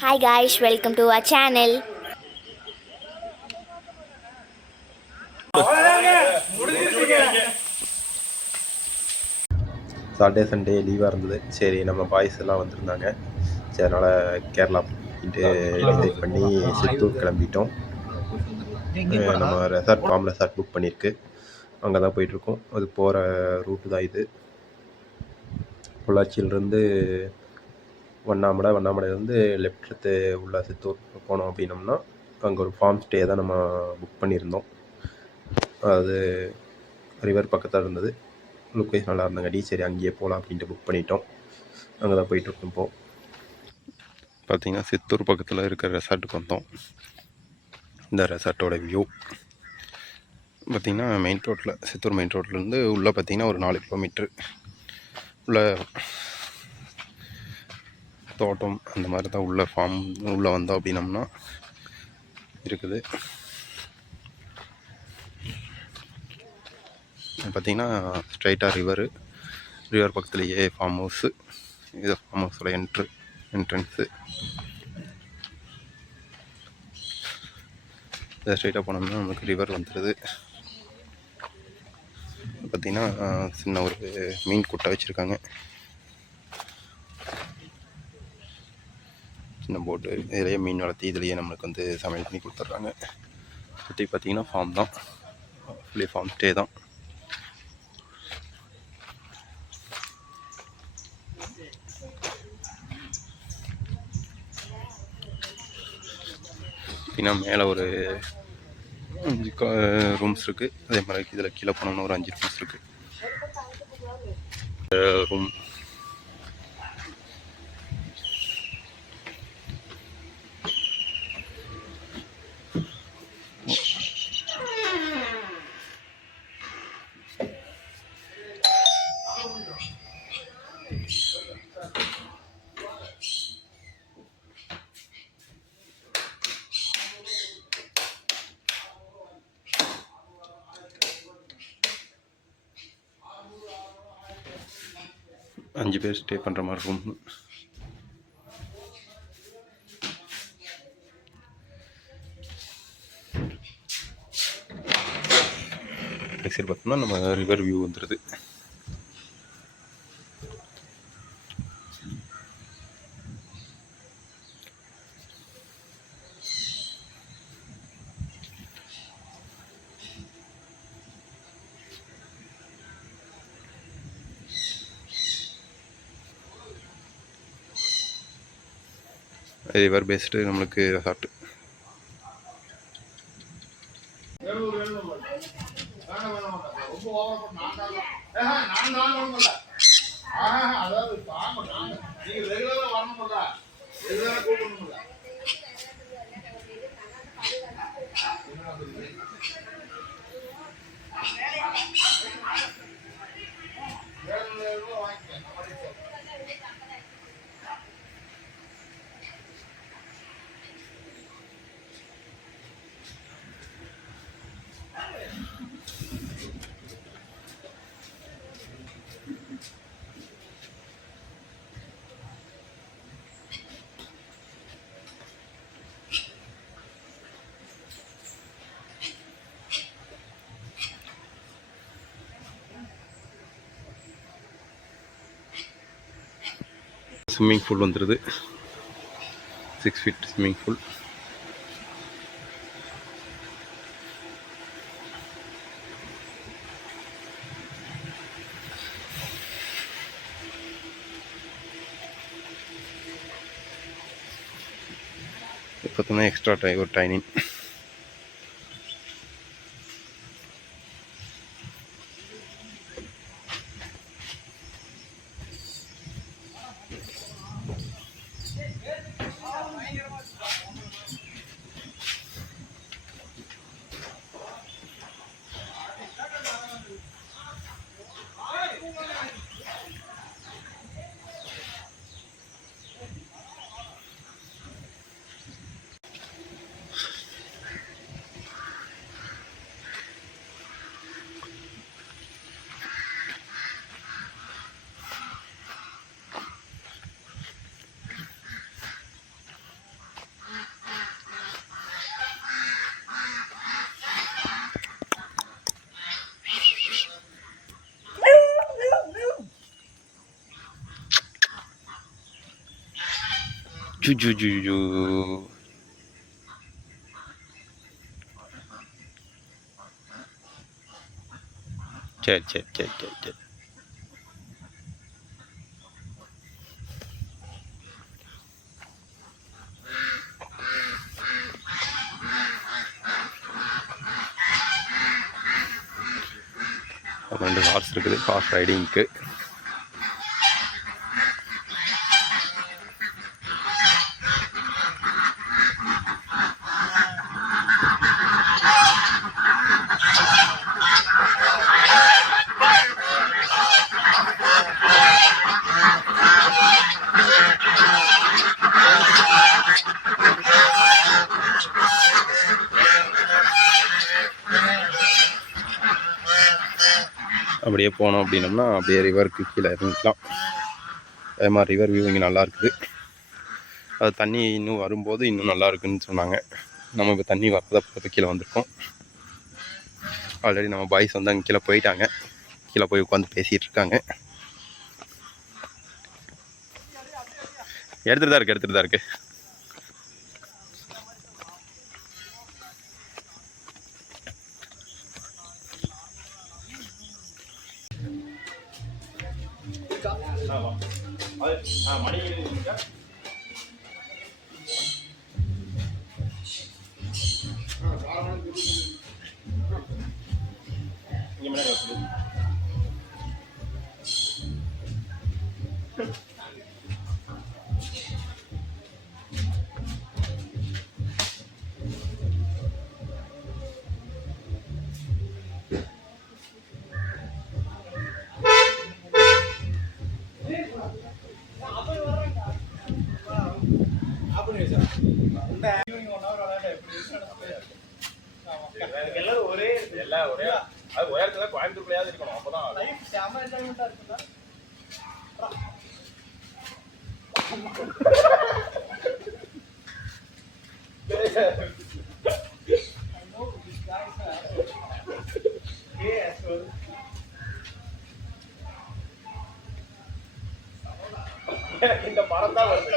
Hi guys, welcome to our channel. Saturday Sunday லீவாக இருந்தது. சரி நம்ம பாய்ஸ் எல்லாம் வந்திருந்தாங்க. சரி அதனால் கேரளா போயிட்டு டிசைட் பண்ணி சித்தூர் கிளம்பிட்டோம். நம்ம ஃபார்ம் ரெசார்ட் புக் பண்ணியிருக்கு. அங்கே தான் போயிட்டுருக்கோம். அது போகிற ரூட்டு தான் இது. பொள்ளாச்சியிலேருந்து வண்ணாமலையிலேருந்து லெஃப்ட் எடுத்து உள்ள சித்தூர் போனோம் அப்படின்னோம்னா அங்கே ஒரு ஃபார்ம் ஸ்டே தான் நம்ம புக் பண்ணியிருந்தோம். அது ரிவர் பக்கத்தில் இருந்தது. லொக்கேஷன் நல்லா இருந்தங்காட்டி சரி அங்கேயே போகலாம் அப்படின்ட்டு புக் பண்ணிட்டோம். அங்கே தான் போயிட்டுருக்கோம். இப்போது பார்த்திங்கன்னா சித்தூர் பக்கத்தில் இருக்கிற ரெசார்ட்டுக்கு வந்தோம். இந்த ரெசார்ட்டோட வியூ பார்த்திங்கன்னா மெயின் ரோட்டில், சித்தூர் மெயின் ரோட்லேருந்து உள்ளே பார்த்திங்கன்னா ஒரு 4 கிலோமீட்ரு உள்ள தோட்டம் அந்த மாதிரி தான் உள்ள ஃபார்ம் உள்ளே வந்தோம் அப்படின்னம்னா இருக்குது. பார்த்திங்கன்னா ஸ்ட்ரைட்டாக ரிவர் பக்கத்துலேயே ஃபார்ம் ஹவுஸு. இது ஃபார்ம் ஹவுஸோட என்ட்ரன்ஸு. இதை ஸ்ட்ரைட்டாக போனோம்னா நமக்கு ரிவர் வந்துடுது. பார்த்திங்கன்னா சின்ன ஒரு மீன் குட்டை வச்சுருக்காங்க. சின்ன போட்டு இதிலேயே மீன் வளர்த்தி இதிலேயே நம்மளுக்கு வந்து சமையல் பண்ணி கொடுத்துட்றாங்க. சுற்றி பார்த்திங்கன்னா ஃபார்ம் தான், ஃபுல்லி ஃபார்ம் ஸ்டே தான். பார்த்திங்கன்னா மேலே ஒரு 5 ரூம்ஸ் இருக்குது. அதே மாதிரி இதில் கீழே போனோம்னா ஒரு 5 ரூம்ஸ் இருக்குது. ரூம் 5 பேர் ஸ்டே பண்ணுற மாதிரி ரூம். சரி பார்த்தோம்னா நம்ம ரிவர் வியூ வந்துடுது. ரிவர் பேஸ்டு நம்மளுக்கு ரெசார்ட்டு. ஸ்விம்மிங் பூல் வந்துடுது. 6 feet ஸ்விம்மிங் பூல். பார்த்தோம்னா எக்ஸ்ட்ரா ஒரு டைனிங். ஜு. சரி. ரெண்டு ஹார்ஸ் இருக்குது ஹார்ஸ் ரைடிங்க்கு. அப்படியே போனோம் அப்படின்னோம்னா அப்படியே ரிவருக்கு கீழே இறங்கிக்கலாம். அதே மாதிரி ரிவர் வியூ இங்கே நல்லா இருக்குது. அது தண்ணி இன்னும் வரும்போது இன்னும் நல்லா இருக்குன்னு சொன்னாங்க. நம்ம இப்போ தண்ணி வரதை பார்த்து கீழே வந்திருக்கோம். ஆல்ரெடி நம்ம பாய்ஸ் வந்து அங்கே கீழே போயிட்டாங்க. கீழே போய் உட்காந்து பேசிகிட்டு இருக்காங்க. எடுத்துகிட்டு தான் இருக்கு. எல்லாரும் ஒரே அது உயரத்துல கோயம்புத்தூர்லயாவது இருக்கணும். அப்பதான் லைஃப் செம என்ஜாய்மெண்டா இருக்குல்ல. இந்த மரம் தான் வருது.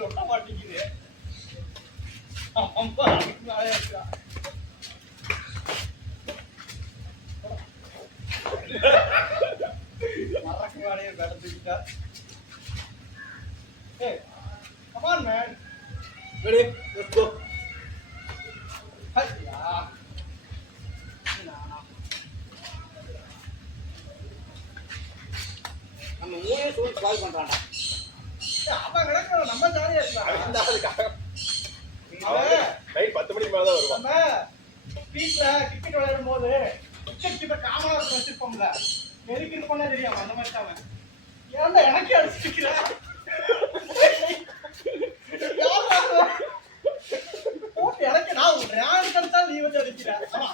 சொல்ல மாட்டேங்குது. மறக்க வேலையை நடந்துக்கிட்டா. Hey, come on, man. Ready? Let's go. நம்ம மூணே சூழல் கால் பண்றான்டா. அவன் கிடக்குற நம்ம ஜாலியா இருக்கலாம். நைட் 10 மணிக்கு மேல தான் வருவான். நம்ம ஸ்ட்ரீட்ல கிரிக்கெட் விளையாடும் போது விக்கெட் கீப்பர் காமனா வச்சிருப்போம்ல. நெருக்கி இருப்பானே தெரியும் அந்த மாதிரி தான். ஏன்டா எனக்கே அடிச்சிருக்கிற? போட்டு எனக்கு நான் ரேங்க் கட்டா நீ வந்து அடிக்கிற. ஆமா.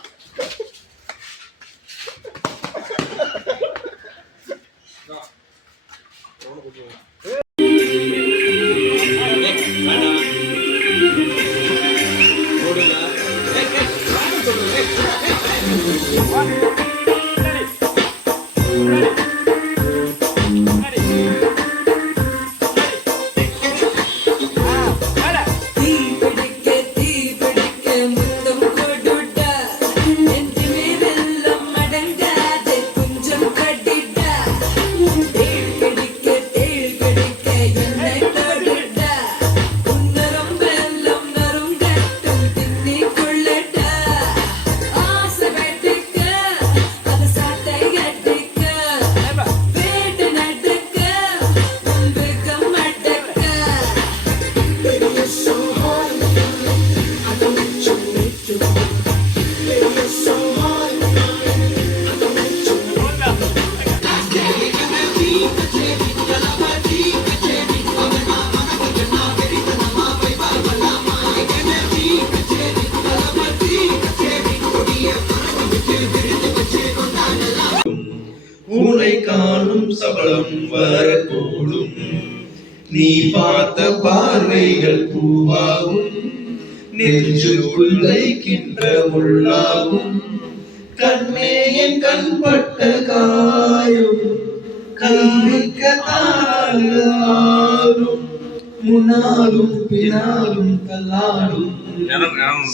உனை காணும் சபலம் வரக்கூடும். நீ பார்த்த பார்வைகள் பூவாகும். நெஞ்சுக்குள் வைக்கின்ற உள்ளாகும். கண்ணே என் கண்பட்ட காயம் கல்விக்க ஆளும் முன்னாலும் பின்னாலும் தள்ளாடும்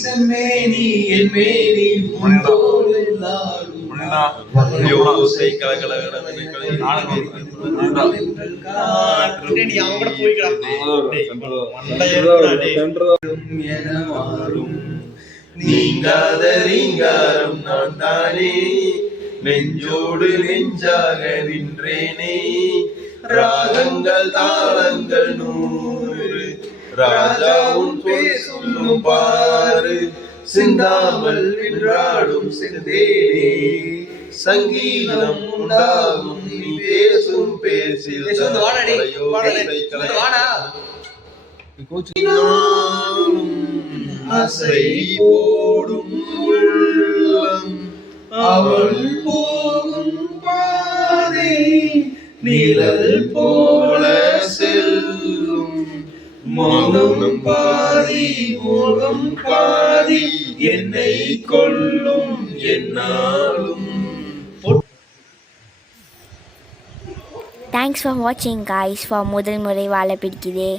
செம்மேனி என் மேனி உண்டோடு எல்லாரும் யோசை கலகலகலவென என மாறும் நீங்காத ரீங்காரம் நான் தானே நெஞ்சோடு நெஞ்சாக நின்றேனே ராகங்கள் தாளங்கள் 100 ராஜாவும் பேர் சொல்லும் பாரு சிந்தாமல் நின்றாடும் செந்தேனே சங்கீதம் உண்டாகும் நீ பேசும் பேசில் அசை போடும் உள்ளம் அவள் போகும் பாதை நிழல் போல செல்லும் மௌனம் பாதி மோகம் பாதி என்னை கொல்லும் என்னாலும். தேங்க்ஸ் ஃபார் வாட்சிங் காய்ஸ் ஃபார் முதல் முறை வாழ பிடிக்குதே.